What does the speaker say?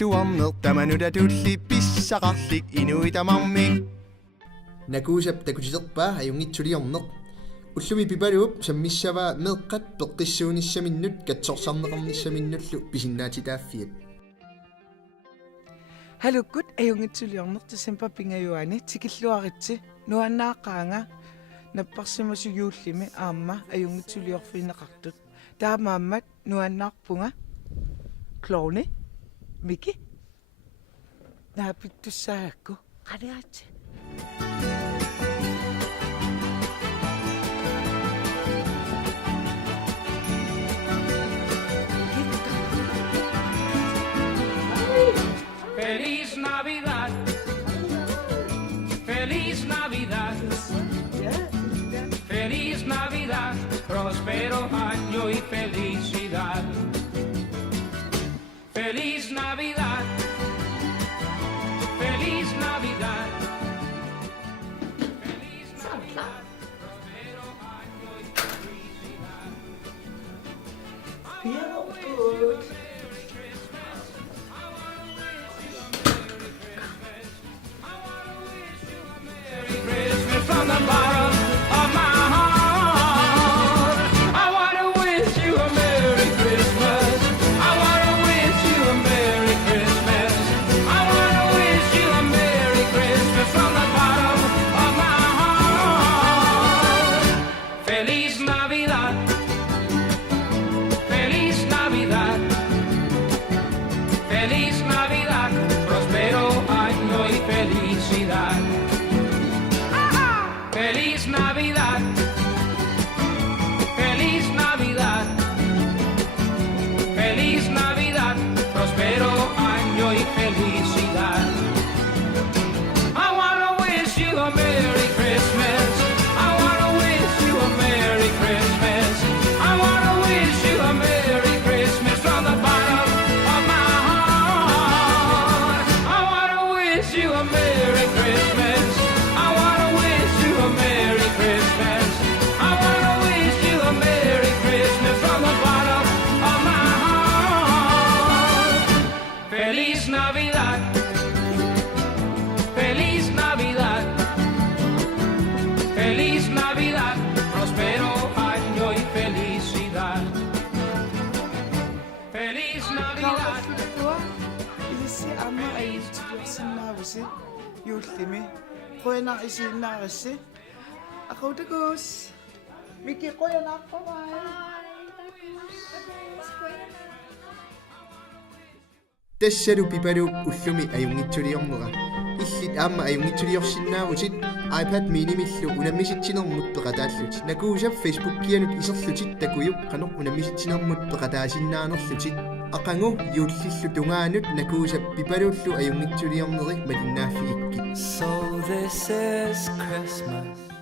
уллуарнеэ таманута тулли писсақарлик инуитамарми накуусап такутилерпаа аюнгитсулиорнеқ уллуми пипалууп саммиссаваа меэққат пеққиссуунissаминнут катсорсарнеқарниссаминнуллу писиннаатитааффиат Halukut ajungitsuliornertu simpapingayuani tikilluaritsi nuannaaqaanga napparsimasuyuullimi aamma ajungitsuliorfiineqartut taamaammat nuannaarpunga kloone miki naapittussaakku qaliaati Feliz Navidad, Feliz Navidad, Feliz Navidad, próspero año y felicidad. Feliz Navidad, Feliz Navidad, Feliz Navidad, próspero año y felicidad. From the bottom of my heart, I want to wish you a Merry Christmas. I want to wish you a Merry Christmas. I want to wish you a Merry Christmas from the bottom of my heart. Feliz Navidad, Feliz Navidad, Feliz Navidad, prospero año y felicidad. Feliz Navidad, Feliz Navidad, Feliz Navidad, prospero año y felicidad. I want to wish you a Merry Christmas. I want to wish you a Merry Christmas. I want to wish you a Merry Christmas from the bottom of my heart. I want to wish you a Merry Christmas. I want to wish you a Merry Christmas. I want to wish you a Merry Christmas from the bottom of my heart. Feliz Navidad, Feliz Navidad, Feliz Navidad, prospero año y felicidad. Feliz Navidad. Ilisi amma ajungitsuliorsinnaavisi yuullimi qoyanaqisiinnaaqissi aquutakuus miki qoyanaaqpamai тассалу пипалу уллуми аюнгитсулиорнера иллит аама аюнгитсулиорсиннаавутит iPad mini миллу унаммиситсинермут пеқатааллутит накуусап Facebook кианут исерлутит такуйуп қанеқ унаммиситсинермут пеқатаасиннаанерлутит ақангу юуллиллу тунгаанут накуусап пипалууллу аюнгитсулиорнери малиннааффигикки So this is Christmas.